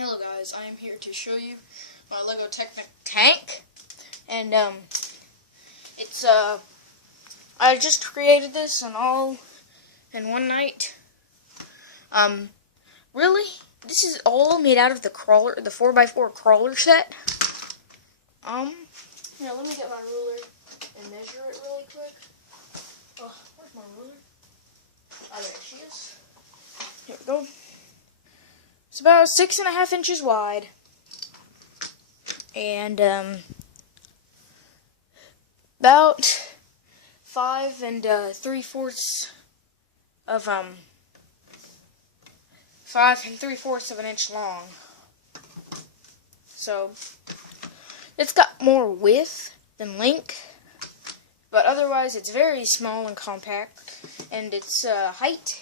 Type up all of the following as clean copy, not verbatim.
Hello guys, I am here to show you my Lego Technic tank, and it's I just created this in one night. Really, this is all made out of the 4x4 crawler set. Here, let me get my ruler and measure it really quick. Oh, where's my ruler? Oh, there she is. Here we go. It's about 6.5 inches wide, and about 5 3/4 of an inch long. So it's got more width than length, but otherwise it's very small and compact, and its height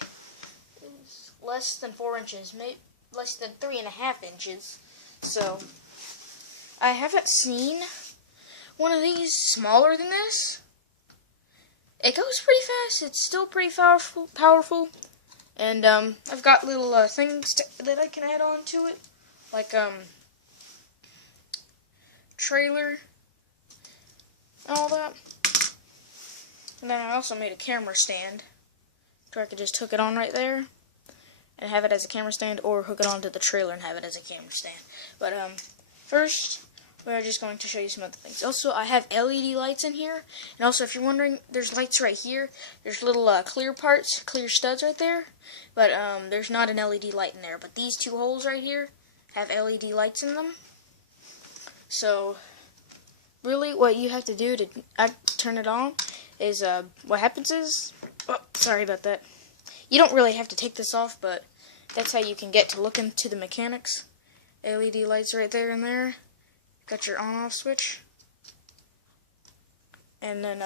is less than 4 inches, maybe less than 3.5 inches. So I haven't seen one of these smaller than this. It goes pretty fast. It's still pretty powerful. And I've got little things that I can add on to it, like trailer and all that. And then I also made a camera stand, so I could just hook it on right there and have it as a camera stand, or hook it onto the trailer and have it as a camera stand. But first, we're just going to show you some other things. Also, I have LED lights in here, and also, if you're wondering, there's lights right here. There's little clear studs right there, but there's not an LED light in there. But these two holes right here have LED lights in them. So, really, what you have to do to turn it on is, what happens is, oh, sorry about that. You don't really have to take this off, but that's how you can get to look into the mechanics. LED lights right there and there. Got your on-off switch. And then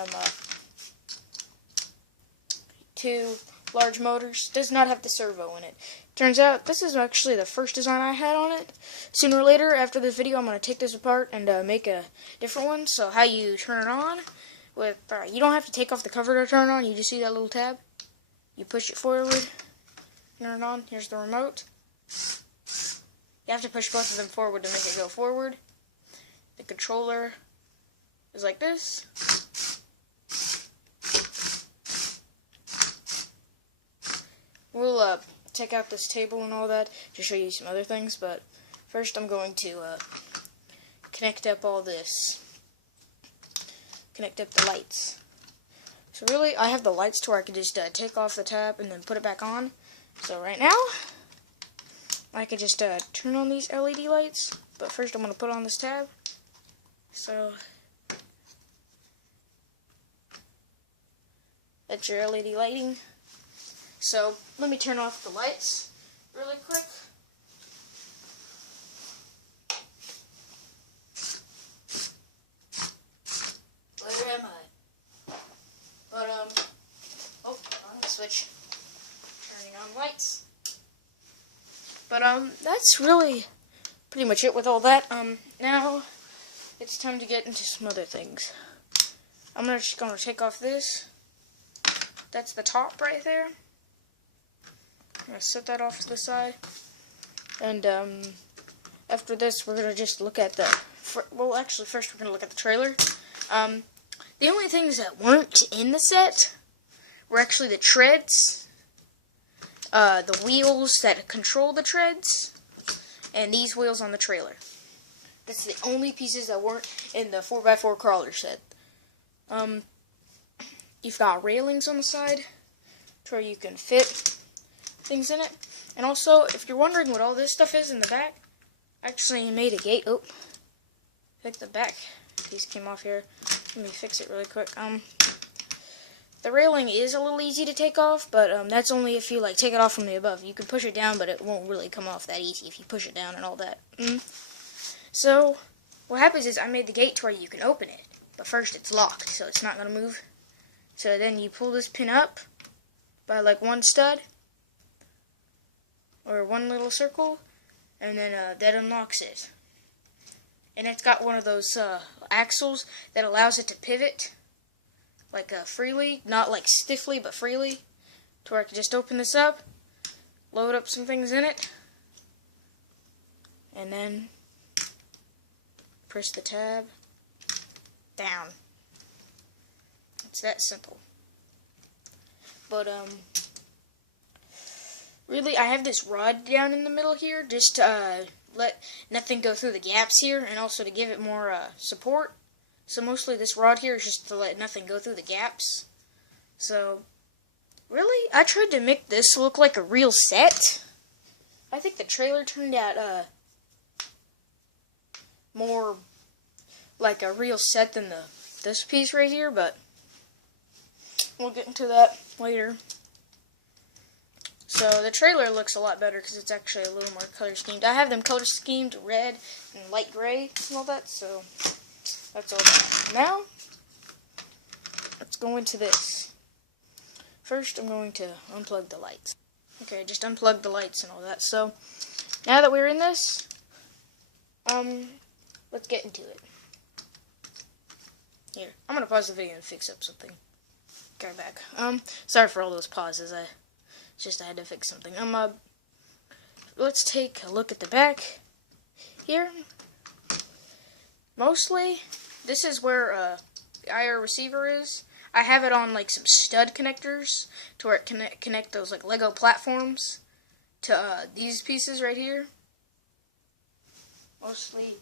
2 large motors. Does not have the servo in it. Turns out this is actually the first design I had on it. Sooner or later, after this video, I'm going to take this apart and make a different one. So how you turn it on, you don't have to take off the cover to turn it on. You just see that little tab. You push it forward, turn it on. Here's the remote. You have to push both of them forward to make it go forward. The controller is like this. We'll take out this table and all that to show you some other things, but first I'm going to connect up all this. Connect up the lights. So really, I have the lights to where I can just take off the tab and then put it back on. So right now, I could just turn on these LED lights, but first I'm going to put on this tab. So that's your LED lighting. So let me turn off the lights really quick. Where am I? But oh, on the switch. Turning on lights. But that's really pretty much it with all that. Now it's time to get into some other things. I'm just gonna take off this. That's the top right there. I'm gonna set that off to the side. And after this, we're gonna just look at well, actually, first we're gonna look at the trailer. The only things that weren't in the set were actually the treads, the wheels that control the treads, and these wheels on the trailer. That's the only pieces that weren't in the 4x4 crawler set. You've got railings on the side to where you can fit things in it. And also, if you're wondering what all this stuff is in the back, I actually made a gate. Oh, I think the back piece came off here. Let me fix it really quick. The railing is a little easy to take off, but that's only if you take it off from the above. You can push it down, but it won't really come off that easy if you push it down and all that. So what happens is I made the gate to where you can open it, but first it's locked, so it's not gonna move. So then you pull this pin up by one stud or one little circle, and then that unlocks it. And it's got one of those axles that allows it to pivot freely, not stiffly, but freely, to where I can just open this up, load up some things in it, and then press the tab down. It's that simple. But really, I have this rod down in the middle here just to let nothing go through the gaps here, and also to give it more support. So mostly this rod here is just to let nothing go through the gaps. So really, I tried to make this look like a real set. I think the trailer turned out more like a real set than this piece right here, but we'll get into that later. So the trailer looks a lot better because it's actually a little more color schemed. I have them color schemed red and light gray and all that, so that's all that. Now, let's go into this. First, I'm going to unplug the lights. Okay, just unplug the lights and all that. So, now that we're in this, let's get into it. Here, I'm going to pause the video and fix up something. Okay, back. Sorry for all those pauses. It's just I had to fix something. Let's take a look at the back here. Mostly, this is where the IR receiver is. I have it on like some stud connectors to where it connect those like Lego platforms to these pieces right here. Mostly,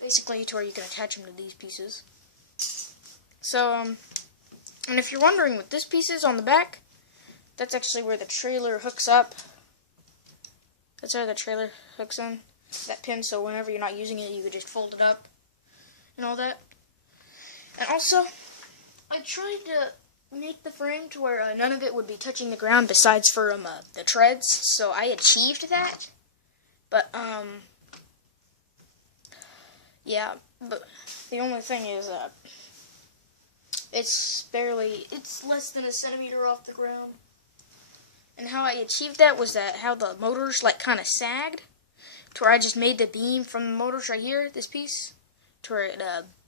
basically to where you can attach them to these pieces. So, and if you're wondering what this piece is on the back, that's actually where the trailer hooks up. That's where the trailer hooks in, that pin, so whenever you're not using it, you could just fold it up and all that. And also, I tried to make the frame to where none of it would be touching the ground besides for the treads, so I achieved that. But, yeah, but the only thing is, it's less than a centimeter off the ground. And how I achieved that was how the motors like kind of sagged, to where I just made the beam from the motors right here, this piece, to where it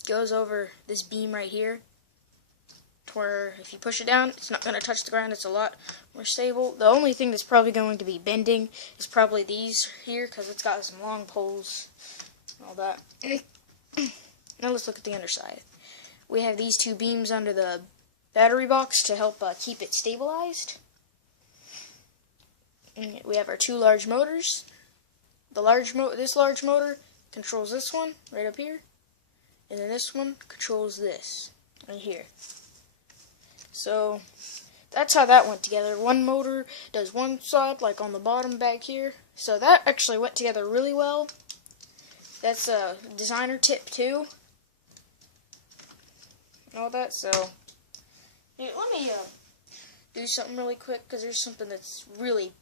goes over this beam right here, to where if you push it down, it's not going to touch the ground. It's a lot more stable. The only thing that's probably going to be bending is probably these here, because it's got some long poles and all that. Now let's look at the underside. We have these two beams under the battery box to help keep it stabilized. And we have our two large motors. This large motor controls this one right up here, and then this one controls this right here. So that's how that went together. One motor does one side, like on the bottom back here. So that actually went together really well. That's a designer tip too. And all that. So here, let me do something really quick, because there's something that's really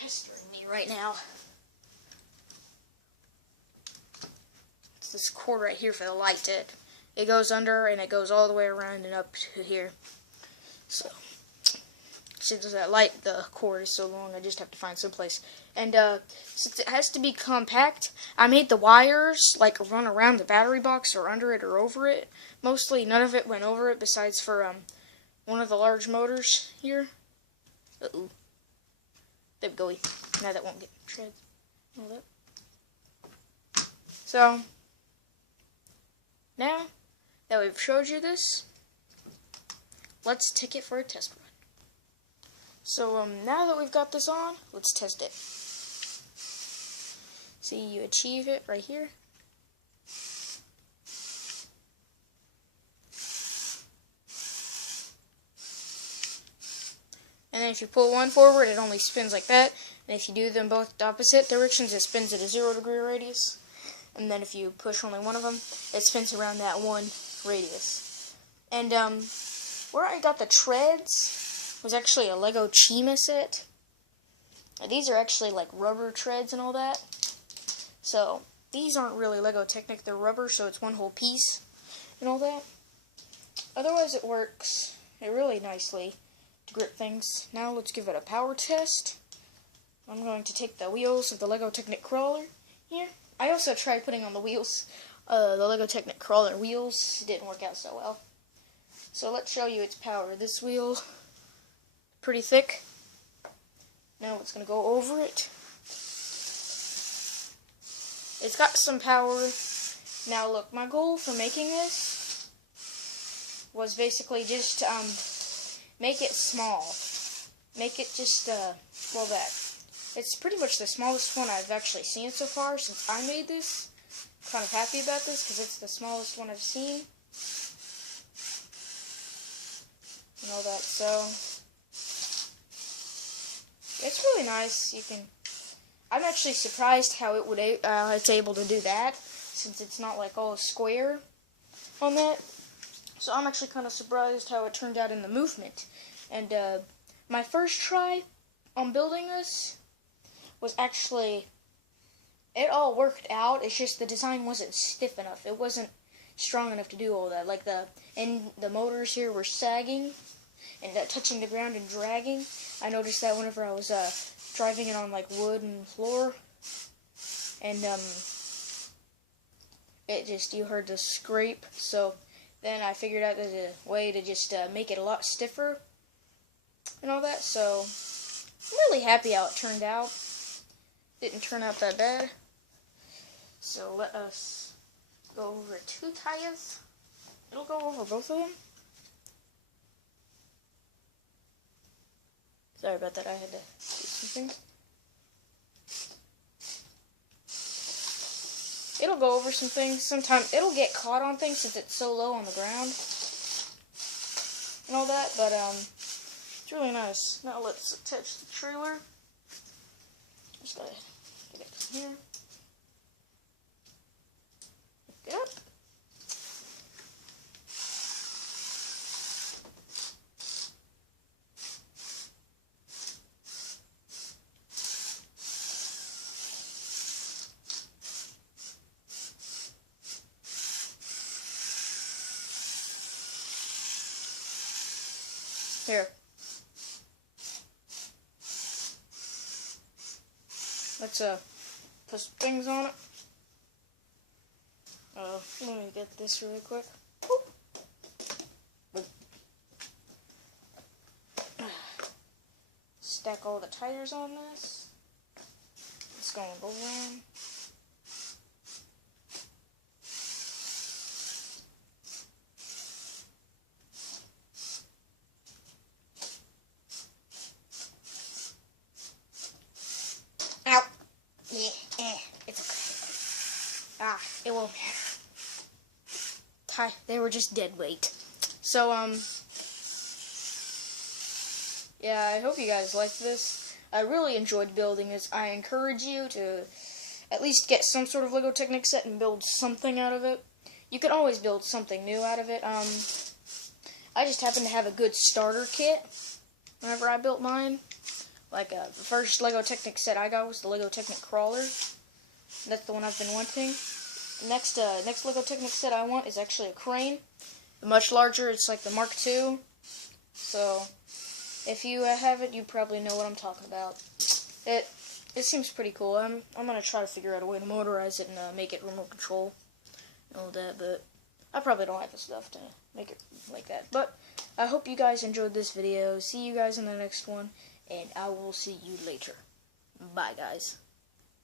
pestering me right now. It's this cord right here for the light. It goes under and it goes all the way around and up to here. So since the cord is so long, I just have to find some place. And since it has to be compact, I made the wires like run around the battery box or under it or over it. Mostly none of it went over it besides for one of the large motors here. Uh-oh. There we go. Now that won't get treads. All that. So, now that we've showed you this, let's take it for a test run. So, now that we've got this on, let's test it. See, you achieve it right here. And then if you pull one forward, it only spins like that. And if you do them both opposite directions, it spins at a 0-degree radius. And then if you push only one of them, it spins around that one radius. And where I got the treads was actually a Lego Chima set. Now, these are actually like rubber treads and all that. So these aren't really Lego Technic, they're rubber, so it's one whole piece and all that. Otherwise it works really nicely to grip things. Now let's give it a power test. I'm going to take the wheels of the Lego Technic crawler here. I also tried putting on the wheels, the Lego Technic crawler wheels. It didn't work out so well. So let's show you its power. This wheel, pretty thick. Now it's going to go over it. It's got some power. Now look, my goal for making this was basically just make it small. Make it just, well, that. It's pretty much the smallest one I've actually seen so far since I made this. I'm kind of happy about this because it's the smallest one I've seen. And all that, so it's really nice. I'm actually surprised how it's able to do that, since it's not like all square on that. So I'm actually kind of surprised how it turned out in the movement. And my first try on building this was actually, it all worked out. It's just the design wasn't stiff enough. It wasn't strong enough to do all that. Like the motors here were sagging and touching the ground and dragging. I noticed that whenever I was driving it on like wood and floor, and it just, you heard the scrape. So then I figured out there's a way to just make it a lot stiffer and all that. So I'm really happy how it turned out. Didn't turn out that bad. So let us go over 2 tires. It'll go over both of them. Sorry about that, I had to do something. It'll go over some things. Sometimes it'll get caught on things since it's so low on the ground and all that, but it's really nice. Now let's attach the trailer. Just gotta get it from here. Pick it up. Here. Let's put some things on it. Let me get this really quick. Stack all the tires on this. It's gonna go around. Ow. Yeah, it's okay. It won't matter. They were just dead weight. So, yeah, I hope you guys liked this. I really enjoyed building this. I encourage you to at least get some sort of Lego Technic set and build something out of it. You can always build something new out of it. I just happen to have a good starter kit whenever I built mine. Like, the first Lego Technic set I got was the Lego Technic Crawler. That's the one I've been wanting. Next Lego Technic set I want is actually a crane. Much larger, it's like the Mark II. So, if you have it, you probably know what I'm talking about. It seems pretty cool. I'm gonna try to figure out a way to motorize it and make it remote control and all that, but I probably don't have the stuff to make it like that. But I hope you guys enjoyed this video. See you guys in the next one, and I will see you later. Bye, guys.